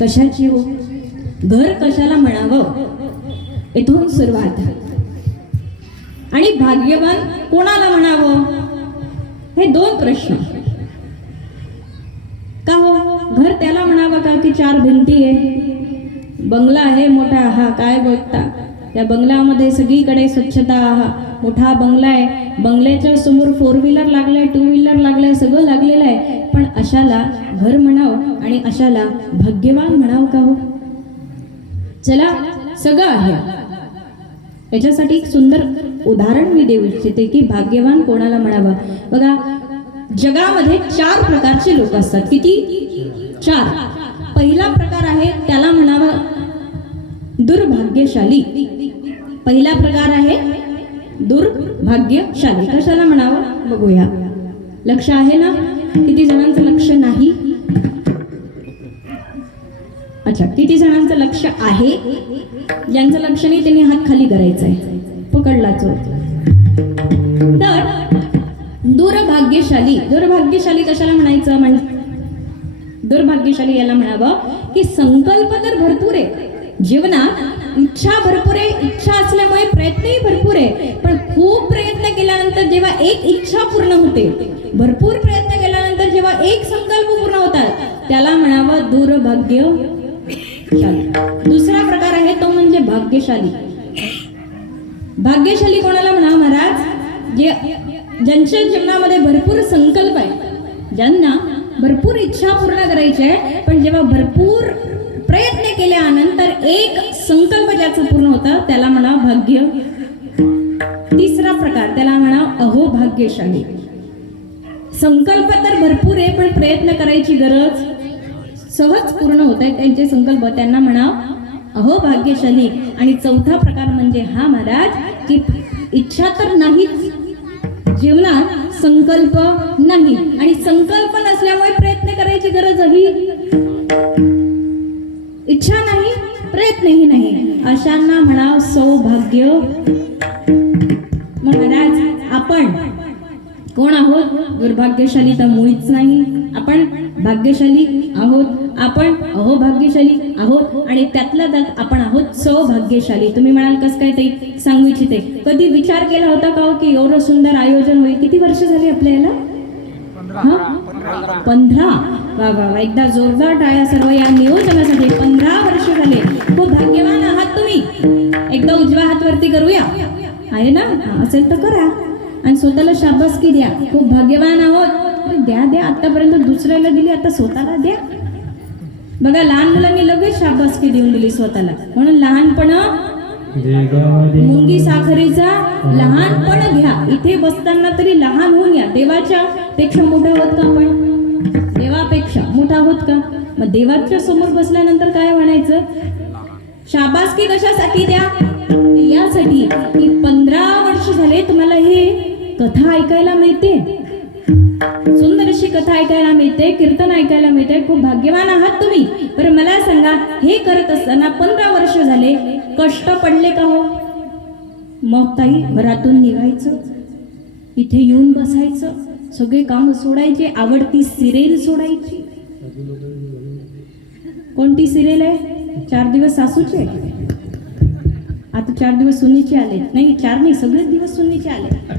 कशाची हो? घर कशाला म्हणावं, इथून सुरुवात. आणि भाग्यवान कोणाला म्हणावं, हे दोन प्रश्न. का हो, घर त्याला म्हणावं का की 4 भिंती आहे, बंगला आहे मोठा, हा काय बोलता, त्या बंगल्यामध्ये सगळीकडे स्वच्छता, हा मोठा बंगला आहे, बंगल्याच्या समोर 4 व्हीलर लागलाय, 2 व्हीलर लागलाय, सगळं लागलेलं आहे, पण अशाला घर म्हणावं आणि अशाला भाग्यवान म्हणावं का हो? चला, सगळं आहे. याच्यासाठी एक सुंदर उदाहरण मी देऊ इच्छिते की भाग्यवान कोणाला म्हणावं. बघा, जगामध्ये 4 प्रकारचे लोक असतात. किती? 4. पहिला प्रकार आहे त्याला म्हणावं दुर्भाग्यशाली. पहिला प्रकार आहे दुर्भाग्यशाली. कशाला म्हणावं बघूया. लक्ष आहे ना? किती जणांचं लक्ष नाही? अच्छा, किती जणांचं लक्ष आहे? ज्यांचं लक्ष नाही त्यांनी हात खाली करायचा आहे. पकडला चोर. तर दुर्भाग्यशाली, दुर्भाग्यशाली कशाला म्हणायचं? दुर्भाग्यशाली याला म्हणावं की संकल्प तर भरपूर आहे जीवनात, इच्छा भरपूर आहे, इच्छा असल्यामुळे प्रयत्नही भरपूर आहे, पण खूप प्रयत्न केल्यानंतर जेव्हा एक इच्छा पूर्ण होते, भरपूर प्रयत्न केल्यानंतर जेव्हा एक संकल्प पूर्ण होतात, त्याला म्हणावं दुर्भाग्यशाली. दुसरा प्रकार आहे तो म्हणजे भाग्यशाली. भाग्यशाली कोणाला म्हणावं महाराज? जे ज्यांच्या जीवनामध्ये भरपूर संकल्प आहे, ज्यांना भरपूर इच्छा पूर्ण करायची आहे, पण जेव्हा भरपूर प्रयत्न केल्यानंतर एक संकल्प ज्याचा पूर्ण होता त्याला म्हणावं भाग्य. तिसरा प्रकार त्याला म्हणावं अहोभाग्यशाली. संकल्प तर भरपूर आहे पण प्रयत्न करायची गरज, सहज पूर्ण होत आहे त्यांचे संकल्प, त्यांना म्हणावं अहोभाग्यशाली. आणि चौथा प्रकार म्हणजे हा महाराज की इच्छा तर नाहीच, जीवनात संकल्प नाही आणि संकल्प नसल्यामुळे प्रयत्न करायची गरजही, इच्छा नाही, प्रयत्नही नाही, अशांना म्हणाव सौभाग्य. महाराज आपण कोण आहोत? दुर्भाग्यशाली तर मुळीच नाही. आपण भाग्यशाली आहोत, आपण अहोभाग्यशाली आहोत आणि त्यातल्या त्यात आपण आहोत सौभाग्यशाली. तुम्ही म्हणाल कसं काय ते सांगू इच्छिते. कधी विचार केला होता का की एवढं सुंदर आयोजन होईल? किती वर्ष झाली आपल्याला? 15. वा वा, एकदा जोरदार टाळ्या सर्व या नियोजनासाठी. 15 वर्ष झाले. खूप भाग्यवान आहात तुम्ही. एकदा उजवा हात वरती करूया, आहे ना? असेल तर करा आणि स्वतःला शाबासकी द्या. खूप भाग्यवान आहोत. द्या द्या, आतापर्यंत दुसऱ्याला दिली, आता स्वतःला द्या. बघा, लहान मुलांनी लगेच शाबासकी देऊन दिली स्वतःला. म्हणून लहानपण मुंगी साखरेचा लहानपण घ्या. इथे बसताना तरी लहान होऊन या. देवाच्या पेक्षा मोठा होत का आपण? देवापेक्षा मोठा होत का? मग देवाच्या समोर बसल्यानंतर काय म्हणायचं? शाबासकी कशासाठी द्या? यासाठी की 15 वर्ष झाले तुम्हाला हे कथा ऐकायला मिळते, सुंदर अशी कथा ऐकायला मिळते, कीर्तन ऐकायला मिळते. खूप भाग्यवान आहात तुम्ही. बरं मला सांगा, हे करत असताना 15 वर्ष झाले कष्ट पडले का हो? मग ताई घरातून निघायचं, इथे येऊन बसायचं, सगळे काम सोडायचे, आवडती सिरियल सोडायची. कोणती सिरियल आहे? 4 दिवस सासूचे, आता 4 दिवस सुनीचे आले. नाही, 4 नाही, सगळेच दिवस सुनीचे आले.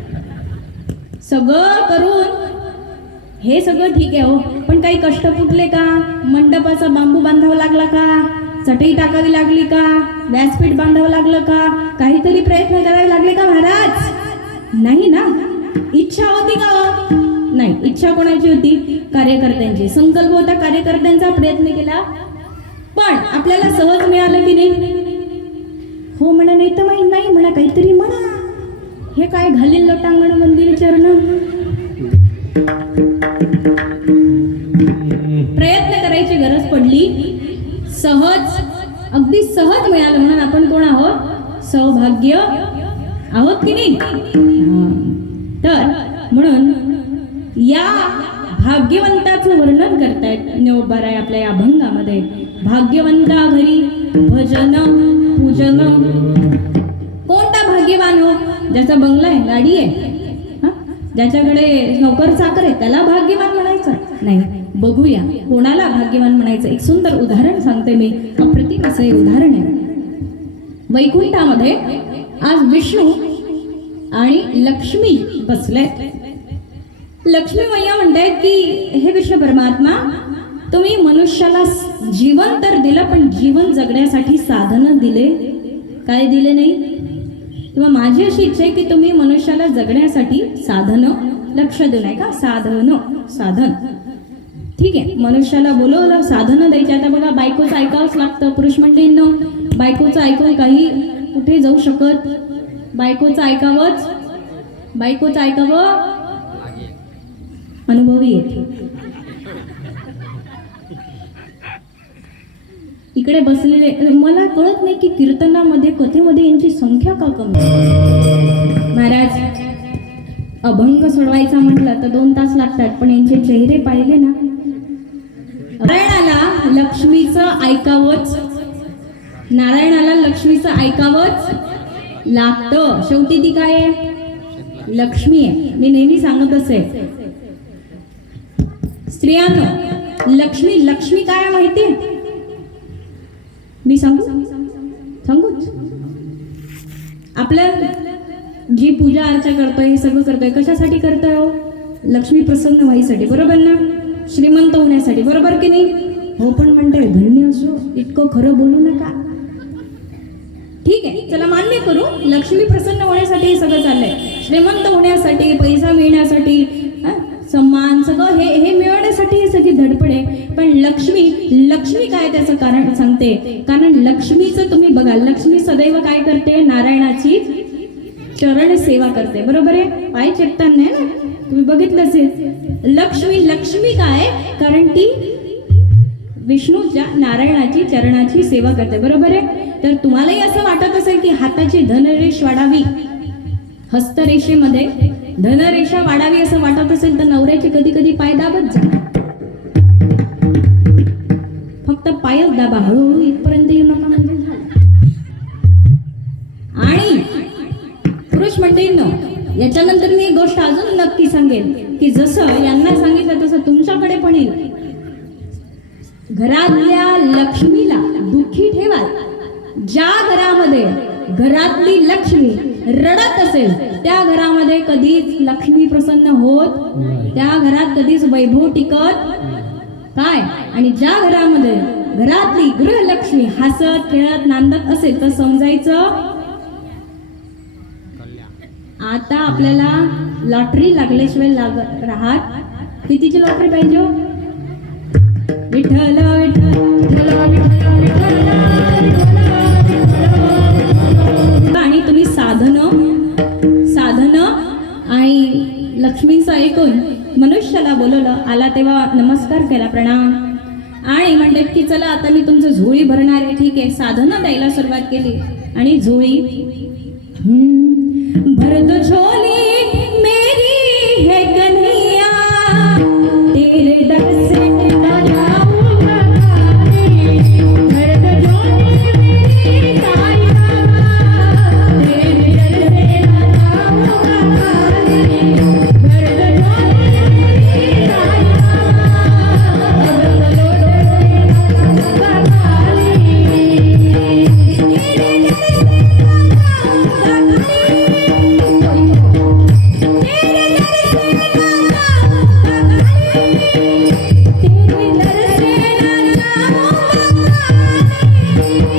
सगळं करून हे सगळं ठीक आहे हो, पण काही कष्ट फुटले का? मंडपाचा बांबू बांधावा लागला का? चटई टाकावी लागली का? व्यासपीठ बांधावं लागलं का? काहीतरी प्रयत्न करावे लागले का महाराज? नाही ना. इच्छा होती का? नाही. इच्छा कोणाची होती? कार्यकर्त्यांची. संकल्प होता कार्यकर्त्यांचा, प्रयत्न केला, पण आपल्याला सहज मिळालं की नाही? हो म्हणा, नाही तर नाही म्हणा, काहीतरी म्हणा. हे काय घालील लोटांगण मंदिर चरण. प्रयत्न करायची गरज पडली, सहज, अगदी सहज मिळालं म्हणून आपण कोण आहोत? सौभाग्य आहोत की नाही? तर म्हणून या भाग्यवंताचं वर्णन करतायत ज्ञानोबा राय आपल्या या अभंगामध्ये. भाग्यवंता घरी भजन पूजन. कोणता भाग्यवान हो? ज्याचा बंगला आहे, गाडी आहे, ज्याच्याकडे नोकर चाकर आहे, त्याला भाग्यवान म्हणायचं नाही. बघूया कोणाला भाग्यवान म्हणायचं. एक सुंदर उदाहरण सांगते मी, अप्रतिम असं हे उदाहरण आहे. वैकुंठामध्ये आज विष्णू आणि लक्ष्मी बसले. लक्ष्मी मैया म्हणतायत की हे विष्णू परमात्मा, तुम्ही मनुष्याला जीवन तर दिलं, पण जीवन जगण्यासाठी साधनं दिले काय दिले नाही. किंवा माझी अशी इच्छा आहे की तुम्ही मनुष्याला जगण्यासाठी साधनं लक्ष देऊ नये का. साधन ठीक आहे, मनुष्याला बोलवलं साधनं द्यायची. आता बघा बायकोचं ऐकावंच लागतं. पुरुष मंडळींनो, बायकोचं ऐकून काही कुठे जाऊ शकत. बायकोचं ऐकावं अनुभवी आहे. इकडे बसलेले मला कळत नाही की कीर्तनामध्ये कथेमध्ये यांची संख्या का कमी. महाराज, अभंग सोडवायचा म्हटलं तर 2 तास लागतात, पण यांचे चेहरे पाहिले ना. नारायणाला लक्ष्मीचं ऐकावंच लागतं. शेवटी ती काय आहे, लक्ष्मी आहे. मी नेहमी सांगत असे स्त्रियांनो, लक्ष्मी काय माहिती आहे. मी सांगूच. आपल्या जी पूजा अर्चा करतोय, हे सगळं करतोय, कशासाठी करतोय हो. लक्ष्मी प्रसन्न व्हायसाठी, बरोबर ना. श्रीमंत होण्यासाठी, बरोबर की नाही. हो, पण म्हणते धन्य असो, इतकं खरं बोलू नका. ठीक आहे, चला मान्य करू, लक्ष्मी प्रसन्न होण्यासाठी हे सगळं चाललंय. श्रीमंत होण्यासाठी, पैसा मिळण्यासाठी, सन्मान सगळं हे मिळवण्यासाठी हे सगळी धडपड आहे. पण लक्ष्मी काय त्याचं कारण सांगते. कारण लक्ष्मीचं तुम्ही बघा, लक्ष्मी सदैव काय करते, नारायणाची चरण सेवा करते, बरोबर आहे. पाय चेपताना नाही ना, तुम्ही बघितलं असेल. लक्ष्मी काय, कारण ती विष्णूच्या नारायणाची चरणाची सेवा करते, बरोबर आहे. तर तुम्हालाही असं वाटत असेल की हाताची धनरेष वाढावी, हस्तरेषेमध्ये धनरेषा वाढावी असं वाटत असेल तर नवऱ्याचे कधी कधी पाय दाबत जा. फक्त पायच दाबा, हळूहळू इथपर्यंत येऊ नका म्हणजे झालं. आणि पुरुष मंडळींनो, याच्यानंतर मी एक गोष्ट अजून नक्की सांगेन की जसं यांना सांगितलं तसं तुमच्याकडे पण येईल. घरातल्या लक्ष्मीला दुःखी ठेवाल. ज्या घरामध्ये घरातली लक्ष्मी रडत असेल त्या घरामध्ये कधीच लक्ष्मी प्रसन्न होत, त्या घरात कधीच वैभव टिकत काय. आणि ज्या घरामध्ये घरातली गृहलक्ष्मी हसत खेळत नांदत असेल तर समजायचं आता आपल्याला लॉटरी लागल्याशिवाय राहत. कितीची लॉटरी पाहिजे. विठ्ठल आणि तुम्ही साधन आणि लक्ष्मीचं ऐकून मनुष्याला बोलवलं, आला तेव्हा नमस्कार केला, प्रणाम. आणि म्हणते की चला आता मी तुमचं झोळी भरणार आहे. ठीक आहे, साधनं द्यायला सुरुवात केली आणि झोळी भर दो झोली मेरी है कन्हैया, तेरे दर से न जाऊंगा खाली. भर दो झोली मेरी साई बाबा, तेरे दर से न जाऊंगा खाली. भर दो झोली मेरी साई बाबा, अब तो लौट जाऊंगा खाली. तेरे दर से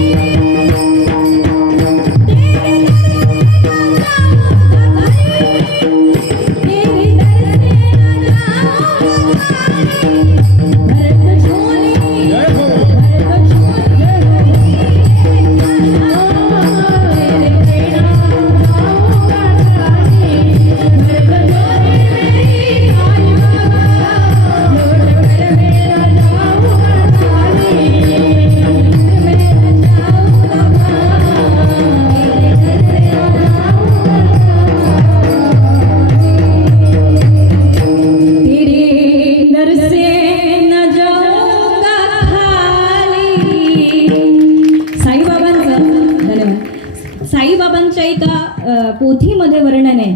साईबाबांच्या एका पोथीमध्ये वर्णन आहे.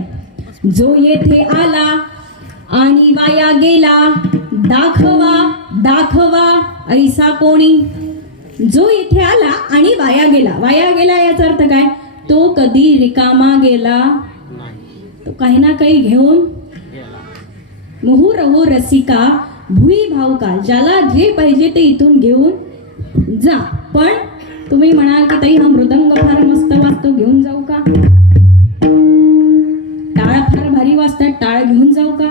जो येथे आला आणि वाया गेला दाखवा दाखवा ऐसा कोणी जो इथे आला आणि वाया गेला. वाया गेला याचा अर्थ काय? तो कधी रिकामा गेला, तो काही ना काही घेऊन. मुहुरहो रसिका भुई भावका, ज्याला जे पाहिजे ते इथून घेऊन जा. पण तुम्ही म्हणाल की ताई हा मृदंग फार मस्त वाजतो, घेऊन जाऊ का? टाळ फार भारी वाजतात, टाळ घेऊन जाऊ का?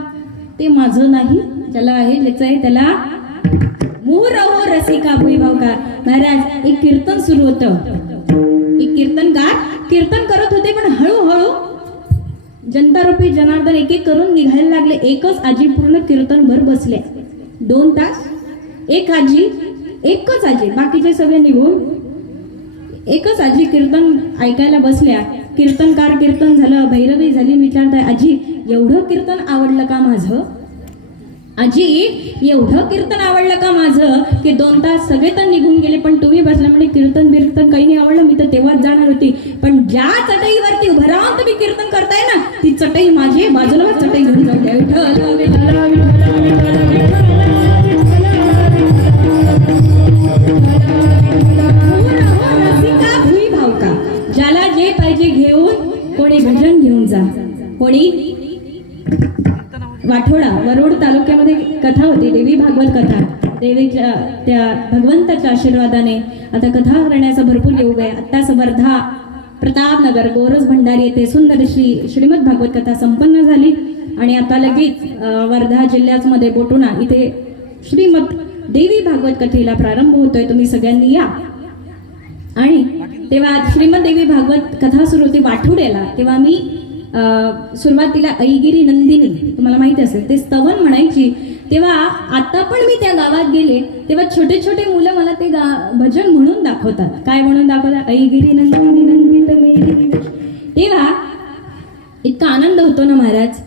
ते माझं नाही, ज्याला आहे ज्याचं आहे त्याला. मुहुरहो रसिका भुई भावका. महाराज एक कीर्तन सुरू होतं, एक कीर्तनकार कीर्तन करत होते, पण हळूहळू जनता रूपी जनार्दन एक एक करून निघायला लागले. एकच आजी पूर्ण कीर्तनभर बसल्या, 2 तास. एक आजी, एकच आजी, बाकीचे सगळे निघून एकच आजी कीर्तन ऐकायला बसल्या. कीर्तनकार कीर्तन झालं, भैरवी झाली. विचारताय, आजी एवढं कीर्तन आवडलं का माझं? आजी एवढं कीर्तन आवडलं का माझं की 2 तास सगळे तर निघून गेले, पण तुम्ही बसला म्हणजे कीर्तन बिर्तन काही नाही आवडलं, मी तर तेव्हाच जाणार होती. पण ज्या चटईवरती उभं राहून तुम्ही कीर्तन करताय ना, ती चटई माझी, बाजूला चटई घेऊन जाऊ द्या. विठ्ठल विठ्ठल रसिका भुई भावका, ज्याला जे पाहिजे घेऊन. कोणी भजन घेऊन जा, कोणी वाठोडा वरोड तालुक्यामध्ये कथा होती, देवी भागवत कथा. देवीच्या त्या भगवंताच्या आशीर्वादाने आता कथा करण्याचा भरपूर योग आहे. आत्ताच वर्धा, प्रतापनगर, गोरज भंडारी येथे सुंदर अशी श्रीमद भागवत कथा संपन्न झाली. आणि आता लगेच वर्धा जिल्ह्यामध्ये बोटुणा इथे श्रीमद देवी भागवत कथेला प्रारंभ होतोय. तुम्ही सगळ्यांनी या. आणि तेव्हा श्रीमद देवी भागवत कथा सुरू होती वाठोड्याला. तेव्हा मी सुरुवातीला ऐगिरी नंदिनी, तुम्हाला माहिती असेल, ते स्तवन म्हणायची. तेव्हा आता पण मी त्या गावात गेले तेव्हा छोटे छोटे मुलं मला ते भजन म्हणून दाखवतात. काय म्हणून दाखवतात? ऐगिरी नंदिनी नंदित मेरी. तेव्हा इतका आनंद होतो ना महाराज.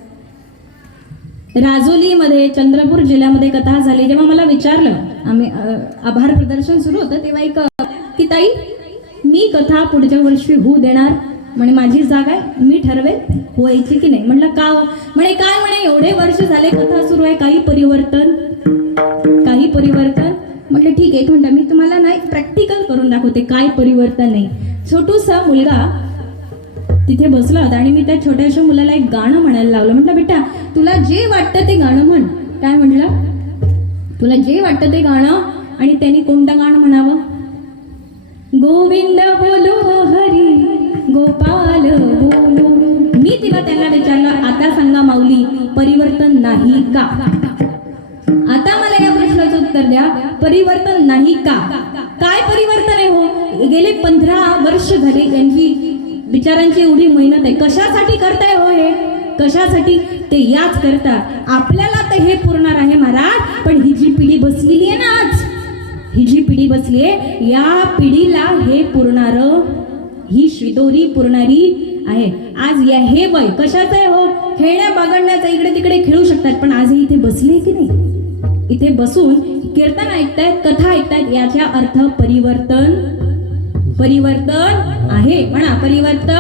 राजोलीमध्ये, चंद्रपूर जिल्ह्यामध्ये कथा झाली. तेव्हा मला विचारलं, आम्ही आभार प्रदर्शन सुरू होतं, तेव्हा एक की ताई मी कथा पुढच्या वर्षी होऊ देणार, म्हणे माझी जागा आहे, मी ठरवेल व्हायची की नाही. म्हटलं का? म्हणे काय? म्हणे एवढे वर्ष झाले कथा सुरू आहे, काही परिवर्तन, काही परिवर्तन. म्हटलं ठीक आहे, एक मिनिट मी तुम्हाला नाही प्रॅक्टिकल करून दाखवते काय परिवर्तन नाही. छोटूसा मुलगा तिथे बसला होता आणि मी त्या छोट्याशा मुलाला एक गाणं म्हणायला लावलं. म्हटलं बेटा तुला जे वाटतं ते गाणं म्हण. काय म्हटलं? तुला जे वाटतं ते गाणं. आणि त्यांनी कोणतं गाणं म्हणावं? गोविंद बोलो हरी गोपाल बोलो. मी तेव्हा त्यांना विचारलं, आता सांगा माऊली परिवर्तन नाही का? आता मला या प्रश्नाचं उत्तर द्या, परिवर्तन नाही का? काय परिवर्तन आहे हो? गेले 15 वर्ष झाले यांची विचारांची एवढी मेहनत आहे. कशासाठी करताय हो हे? कशासाठी? ते याच करता आपल्याला तर हे पुरणार आहे महाराज, पण ही जी पिढी बसलेली आहे ना आज, ही जी पिढी बसली आहे या पिढीला हे पुरणार, ही शिदोरी पुरणारी आहे. आज या हे वय कशाचं आहे हो? खेळण्या बागडण्याचं, इकडे तिकडे खेळू शकतात, पण आज इथे बसले की नाही? इथे बसून कीर्तन ऐकतायत, कथा ऐकतायत, याचा अर्थ परिवर्तन. परिवर्तन आहे. म्हणा परिवर्तन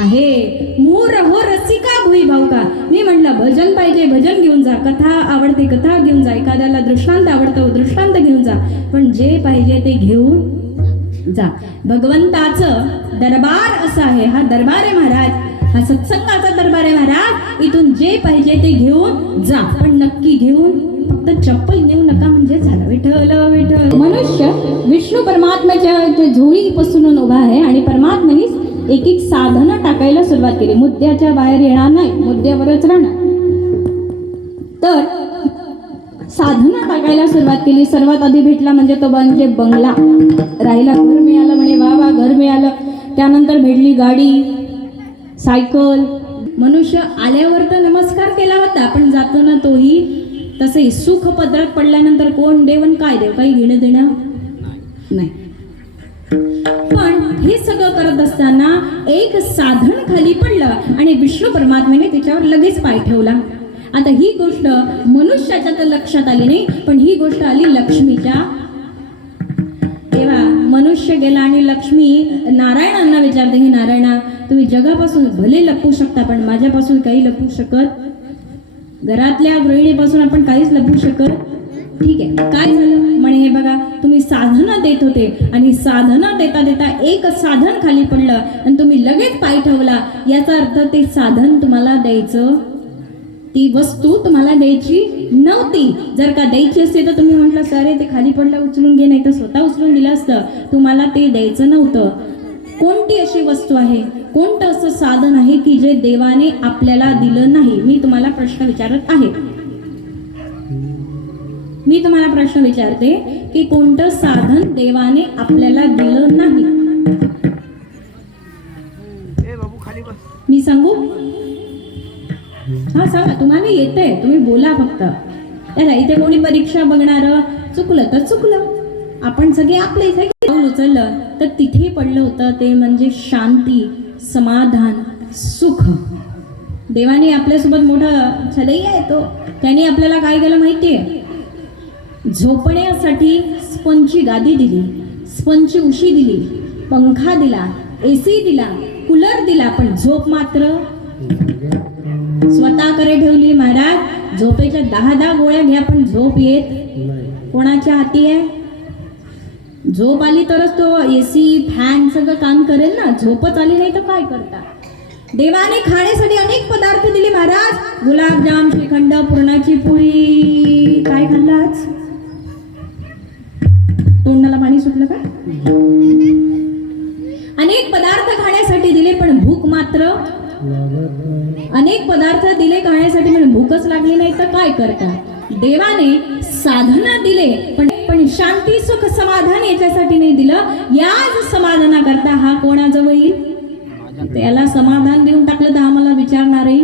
आहे. मूर हो रसिका भुई भावका. मी म्हटलं भजन पाहिजे, भजन घेऊन जा. कथा आवडते, कथा घेऊन जा. एखाद्याला दृष्टांत आवडतो, दृष्टांत घेऊन जा. पण जे पाहिजे ते घेऊन जा. भगवंताचं दरबार असं आहे. हा दरबार आहे महाराज, हा सत्संगाचा दरबार आहे महाराज. इथून जे पाहिजे ते घेऊन जा, पण नक्की घेऊन, फक्त चप्पल नेऊ नका म्हणजे झालं. विठ्ठल विठ्ठल. मनुष्य विष्णू परमात्म्याच्या झोळीपासून उभा आहे आणि परमात्म्याने एक एक साधनं टाकायला सुरुवात केली. मुद्द्याच्या बाहेर येणार नाही, मुद्द्यावरच राहणार. तर साधनं टाकायला सुरुवात केली. सर्वात आधी भेटला म्हणजे तो म्हणजे बंगला. राहिला घर मिळालं, म्हणे वा वा घर मिळालं. त्यानंतर भेटली गाडी, सायकल. मनुष्य आल्यावर तर नमस्कार केला होता, पण जातो ना तोही तसे. सुख पदरात पडल्यानंतर कोण देव आणि काय देव काही घेणं देणं नाही. पण हे सगळं करत असताना एक साधन खाली पडलं आणि विष्णू परमात्म्याने त्याच्यावर लगेच पाय ठेवला. आता ही गोष्ट मनुष्याच्या तर लक्षात आली नाही, पण ही गोष्ट आली लक्ष्मीच्या. तेव्हा मनुष्य गेला आणि लक्ष्मी नारायणांना विचारते, हे नारायणा तुम्ही जगापासून भले लपू शकता, पण माझ्यापासून काही लपू शकत, घरातल्या गृहिणीपासून आपण काहीच लपू शकत ठीक आहे, काय झालं म्हणे, हे बघा तुम्ही साधना देत होते आणि साधना देता देता एक साधन खाली पडलं आणि तुम्ही लगेच पाय ठेवला, याचा अर्थ ते साधन तुम्हाला द्यायचं, ती वस्तू तुम्हाला द्यायची नव्हती. जर का द्यायची असते तर तुम्ही म्हटलं सर ते खाली पडलं उचलून घे, नाही तर स्वतः उचलून दिलं असतं, तुम्हाला ते द्यायचं नव्हतं. कोणती अशी वस्तू आहे, कोणतं असं साधन आहे की जे देवाने आपल्याला दिलं नाही? मी तुम्हाला प्रश्न विचारत आहे, मी तुम्हाला प्रश्न विचारते की कोणतं साधन देवाने आपल्याला दिलं नाही? मी सांगू? हा सांगा, तुम्हाला येतंय, तुम्ही बोला फक्त. त्याला इथे कोणी परीक्षा बघणार, चुकलं तर चुकलं, आपण सगळे आपल्या इथे पाऊल उचललं तर तिथे पडलं होतं ते म्हणजे शांती, समाधान, सुख. देवाने आपल्यासोबत मोठा छलैया आहे तो. त्याने आपल्याला काय केलं माहितीये? झोपण्यासाठी स्पंजची गादी दिली, स्पंजची उशी दिली, पंखा दिला, AC दिला, कूलर दिला, पण झोप मात्र स्वतःकडे ठेवली. महाराज झोपेच्या 10 गोळ्या घ्या पण झोप येत कोणाच्या हाती आहे? झोप आली तरच तो AC फॅन सगळं काम करेल ना, झोपच आली नाही तर काय करता? देवाने खाण्यासाठी अनेक पदार्थ दिले महाराज, गुलाबजाम, श्रीखंड, पुरणाची पोळी. काय खाल्लं आज? तोंडाला पाणी सुटलं का? अनेक पदार्थ खाण्यासाठी दिले पण भूक मात्र, अनेक पदार्थ दिले खाण्यासाठी पण भूकच लागली नाही तर काय करता? देवाने साधना दिले पण शांती, सुख, समाधान याच्यासाठी नाही दिलं. याच समाधाना करता हा कोणाजवळ येईल? त्याला समाधान देऊन टाकलं तर आम्हाला विचारणारही.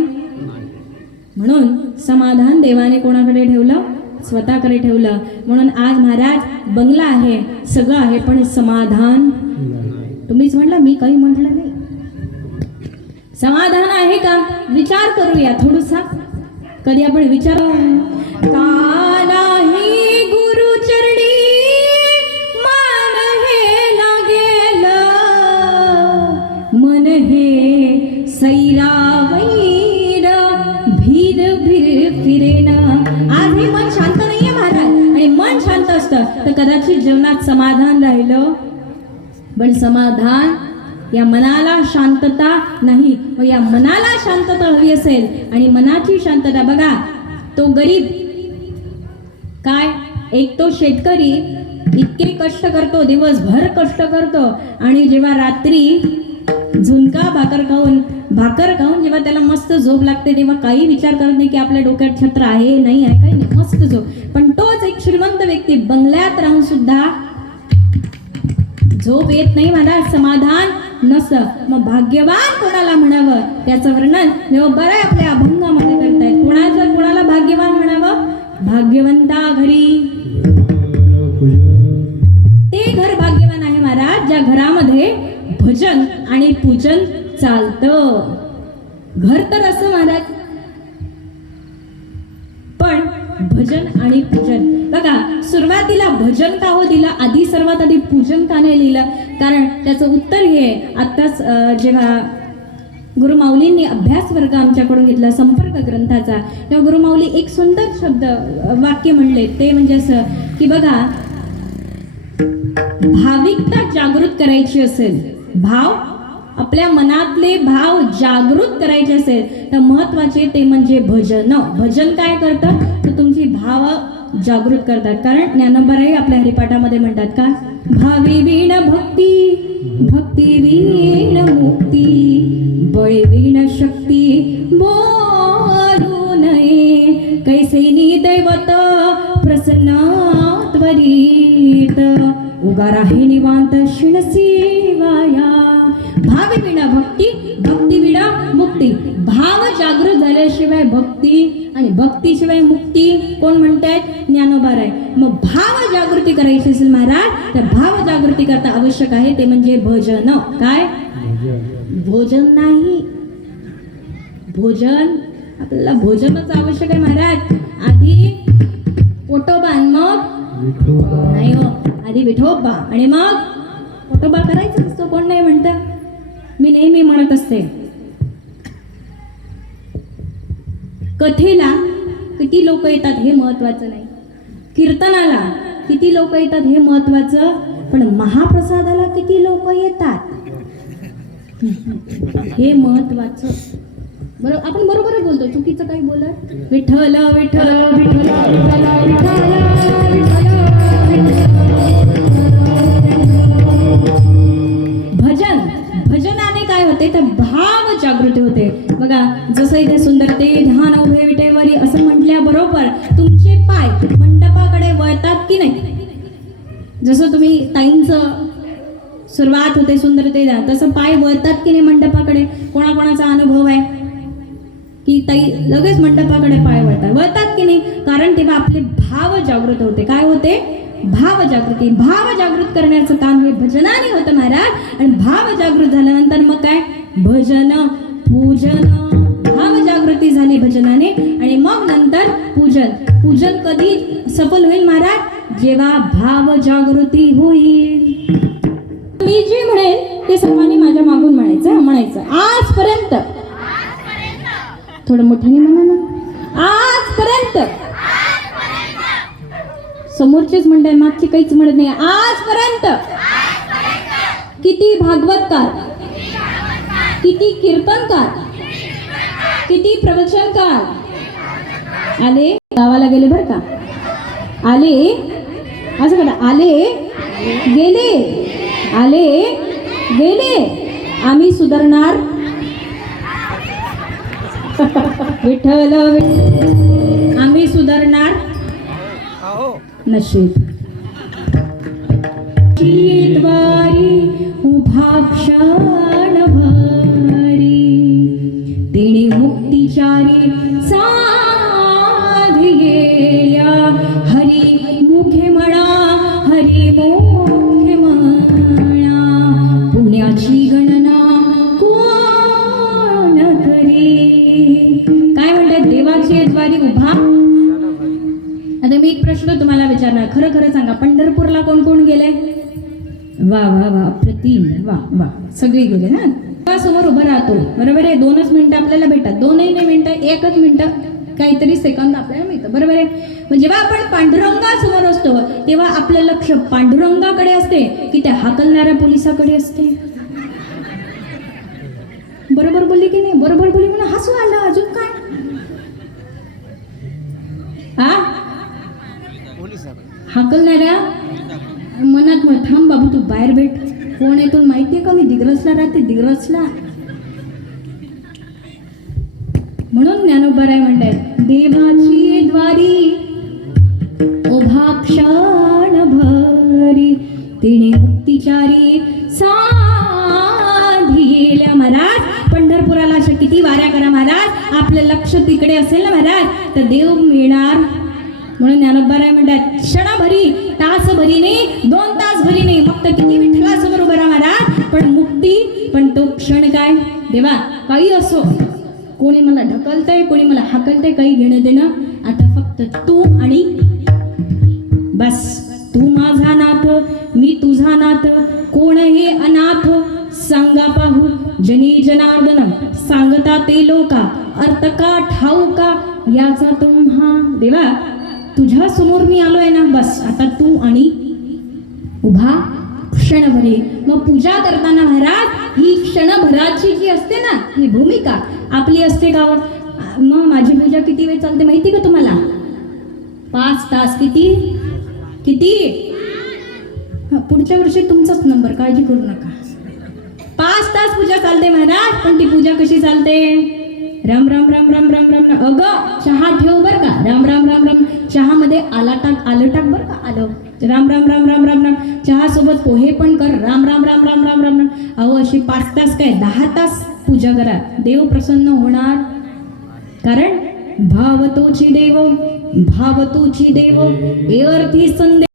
म्हणून समाधान देवाने कोणाकडे ठेवलं? स्वतःकडे ठेवलं. म्हणून आज महाराज बंगला आहे, सगळं आहे, पण समाधान तुम्हीच म्हटलं, मी काही म्हटलं नाही. समाधान आहे का? विचार करूया थोडसा. कधी आपण विचार का नाही गुरुचरणी मन हे लागेल, मन हे सैरावैर भीर भीर फिरेना. आज हे मन शांत नाहीये महाराज, आणि मन शांत असतं तर कदाचित जीवनात समाधान राहिलं, पण समाधान या मनाला शांतता नाही. व या मनाला शांतता हवी असेल आणि मनाची शांतता, बघा तो गरीब काय, एक तो शेतकरी इतके कष्ट करतो, दिवसभर कष्ट करतो, आणि जेव्हा रात्री झुणका भाकर खाऊन जेव्हा त्याला मस्त झोप लागते तेव्हा काही विचार करत नाही की आपल्या डोक्यात छत्र आहे नाही आहे, काही नाही, मस्त झोप. पण तोच एक श्रीमंत व्यक्ती बंगल्यात राहून सुद्धा झोप येत नाही, मला समाधान नसतं. मग भाग्यवान कोणाला म्हणावं? त्याचं वर्णन जेव्हा बरं आपल्या अभंगामध्ये करतायत. कोणाला भाग्यवान म्हणावं? भाग्यवंता घरी. ते घर भाग्यवान आहे महाराज ज्या घरामध्ये भजन आणि पूजन चालतं. घर तर असं महाराज, पण भजन आणि पूजन. बघा सुरुवातीला भजन का हो दिलं, आधी सर्वात आधी पूजन का नाही लिहिलं? कारण त्याचं उत्तर हे आत्ताच जेव्हा गुरुमाऊलींनी अभ्यास वर्ग आमच्याकडून घेतला संपर्क ग्रंथाचा, तेव्हा गुरुमाऊली एक सुंदर शब्द वाक्य म्हणले, ते म्हणजे असं की बघा भाविकता जागृत करायची असेल, भाव आपल्या मनातले भाव जागृत करायचे असेल तर महत्वाचे ते म्हणजे भजन. भजन काय करतं तर तुमची भाव जागृत करतात. कारण ज्ञानोबाराही आपल्या हरिपाठामध्ये म्हणतात का, भावी वीण भक्ती, भक्ती वीण मुक्ती, बळे वीण शक्ती बोलू नये, कैसेनी दैवत प्रसन्न त्वरित, उगारा हे निवांत शिणसेवाया. भाव विना भक्ती, भक्ती विना मुक्ती. भाव जागृत झाल्याशिवाय भक्ती आणि भक्तीशिवाय मुक्ती कोण म्हणतायत? ज्ञानोबाराय. मग भाव जागृती करायची असेल महाराज तर भाव जागृती करता आवश्यक आहे ते म्हणजे भजन. काय? भोजन नाही, भोजन आपल्याला भोजनच आवश्यक आहे महाराज. आधी पोटोबा मग नाही हो, आधी विठोबा आणि मग पोटोबा करायचं असतो. कोण नाही म्हणतं? मी नेहमी म्हणत असते कथेला किती लोक येतात हे महत्वाचं नाही, कीर्तनाला किती लोक येतात हे महत्वाचं, पण महाप्रसादाला किती लोक येतात हे महत्वाचं. बरोबर, आपण बरोबरच बोलतो, चुकीचं काही बोलत. विठ्ठल विठ्ठल विठ्ठल भजन, भजनाने काय होते तर भाव जागृती होते. बघा, जसं इथे सुंदरते ध्यान उभे विटेवरी असं म्हटल्याबरोबर तुमचे पाय मंडपाकडे वळतात की नाही. जसं तुम्ही ताईंचं सुरुवात होते सुंदरते ध्यान, तसं पाय वळतात की नाही मंडपाकडे. कोणाकोणाचा अनुभव आहे की ताई लगेच मंडपाकडे पाय वळतात की नाही. कारण तेव्हा आपले भाव जागृत होते. काय होते? भाव जागृती. भाव जागृत करण्याचं काम हे भजनाने होतं महाराज. आणि भाव जागृत झाल्यानंतर मग काय? भजन पूजन. भाव जागृती झाली भजनाने आणि मग नंतर पूजन. पूजन कधी सफल होईल महाराज? जेव्हा भाव जागृती होईल. मी जे म्हणेल ते सर्वांनी माझ्या मागून म्हणायचं. आजपर्यंत, थोडं मोठ्याने म्हणा ना. आजपर्यंत. समोरचेच म्हणताय, मागची काहीच म्हणत नाही. आजपर्यंत किती भागवतकार, किती कीर्तनकार, किती प्रवचनकार आले, गावाला गेले बर का. आले असं करा, आले गेले, आले गेले. आम्ही सुधारणार. विठ्ठल आम्ही सुधारणार. नशीब द्वारी उभा क्षण भरी, तिने मुक्तिचारी साधी गेल्या. हरी मुखे म्हणा, हरी मुखे म्हणा, पुण्याची गणना कोण करी. काय म्हणतात? देवाची द्वारी उभा. आता मी एक प्रश्न तुम्हाला विचारणार, खरं खरं सांगा, पंढरपूरला कोण कोण गेले? वा वा वा, प्रतिम, वा वा, सगळे गेले ना. समोर उभं राहतो, बरोबर आहे. 2च मिनिटं आपल्याला भेटतात. 2ही नाही मिनिटं, 1च मिनिटं काहीतरी सेकंद आपल्याला मिळतं, बरोबर आहे. पण जेव्हा आपण पांडुरंगासमोर असतो तेव्हा आपलं लक्ष पांडुरंगाकडे असते की त्या हाकलणाऱ्या पोलिसाकडे असते? बरोबर बोलली की नाही? बरोबर बोलली म्हणून हसू आलं. अजून काय? हाकलणाऱ्या मनात मग थांब बाबू, तू बाहेर भेट. कोण आहे तुला माहितीये का? मी दिग्रसला राहते, दिग्रसला. म्हणून ज्ञानोबराय म्हणतात, देवाची द्वारी उभा क्षण भरी, तिने मुक्तिचारी साधी गेल्या. महाराज, पंढरपुराला अशा किती वाऱ्या करा महाराज, आपलं लक्ष तिकडे असेल ना महाराज तर देव मिळणार. म्हणून ज्ञानोबराय म्हणतात, क्षणभरी, तासभरी नाही, 2 तास भरी नाही, फक्त किती विठ्ठलासमोर उभं राहा महाराज. पण मुक्ती, पण तो क्षण काय? देवा काही असो, कोणी मला ढकलतंय, कोणी मला हाकलतंय, काही घेणं देणं. आता फक्त तू आणि बस. तू माझा नाथ, मी तुझा नाथ, कोण हे अनाथ सांगा पाहू. जनी जनार्दन सांगता ते लोका, अर्थ का ठाऊका याचा तुम्हा. देवा तुझ्या समोर मी आलोय ना, बस आता तू आणि उभा क्षणभरी. मग पूजा करताना महाराज ही क्षणभराची जी असते ना, ही भूमिका आपली असते का? मग माझी पूजा किती वेळ चालते माहिती का तुम्हाला? 5 तास. किती किती? पुढच्या वर्षी तुमचाच नंबर, काळजी करू नका. 5 तास पूजा चालते महाराज. पण ती पूजा कशी चालते? राम राम राम राम राम राम. अगं चहा ठेव बर का, राम राम राम राम. चहामध्ये आलं टाक बर का, आलं. राम राम राम राम राम राम. चहा सोबत पोहे पण कर, राम राम राम राम राम राम. अहो अशी 5 तास काय 10 तास पूजा करा, देव प्रसन्न होणार. कारण भावतोची देव, भावतोची देव, हे अर्थी संदेश.